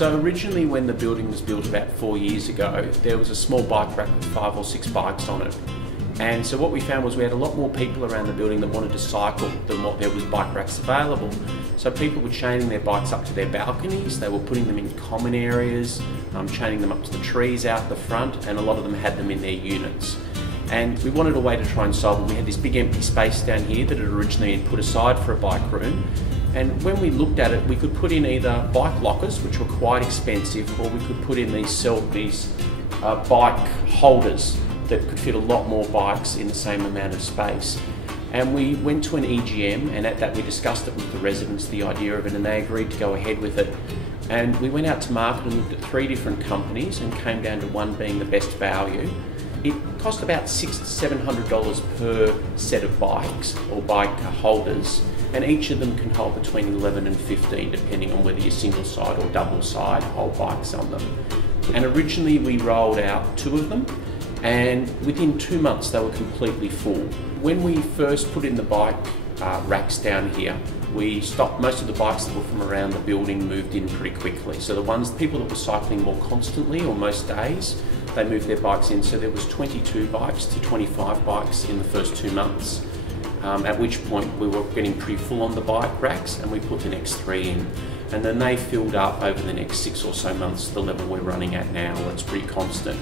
So originally when the building was built about 4 years ago, there was a small bike rack with 5 or 6 bikes on it. And so what we found was we had a lot more people around the building that wanted to cycle than what there was bike racks available. So people were chaining their bikes up to their balconies, they were putting them in common areas, chaining them up to the trees out the front, and a lot of them had them in their units. And we wanted a way to try and solve it. We had this big empty space down here that had originally been put aside for a bike room. And when we looked at it, we could put in either bike lockers, which were quite expensive, or we could put in these bike holders that could fit a lot more bikes in the same amount of space. And we went to an EGM, and at that we discussed it with the residents, the idea of it, and they agreed to go ahead with it. And we went out to market and looked at 3 different companies and came down to one being the best value. It cost about $600 to $700 per set of bikes or bike holders, and each of them can hold between 11 and 15 depending on whether you're single side or double side hold bikes on them. And originally we rolled out 2 of them, and within 2 months they were completely full. When we first put in the bike racks down here, we stopped. Most of the bikes that were from around the building moved in pretty quickly. So the people that were cycling more constantly or most days, they moved their bikes in. So there was 22 bikes to 25 bikes in the first 2 months. At which point we were getting pretty full on the bike racks, and we put the next 3 in. And then they filled up over the next 6 or so months to the level we're running at now. It's pretty constant.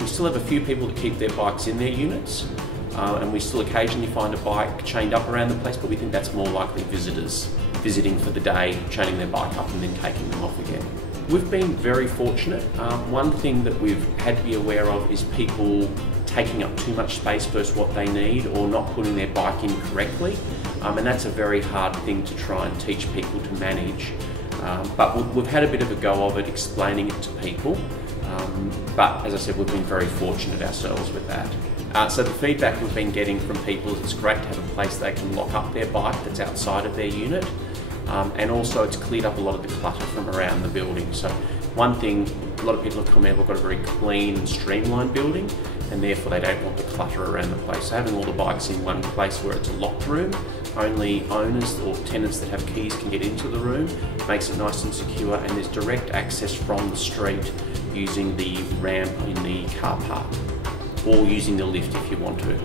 We still have a few people that keep their bikes in their units, and we still occasionally find a bike chained up around the place, but we think that's more likely visitors visiting for the day, chaining their bike up and then taking them off again. We've been very fortunate. One thing that we've had to be aware of is people taking up too much space versus what they need, or not putting their bike in correctly, and that's a very hard thing to try and teach people to manage. But we've had a bit of a go of it, explaining it to people. But as I said, we've been very fortunate ourselves with that. So the feedback we've been getting from people is it's great to have a place they can lock up their bike that's outside of their unit, and also it's cleared up a lot of the clutter from around the building. So one thing, a lot of people have commented, we've got a very clean and streamlined building, and therefore they don't want the clutter around the place. So having all the bikes in one place where it's a locked room, only owners or tenants that have keys can get into the room, makes it nice and secure, and there's direct access from the street using the ramp in the car park, or using the lift if you want to.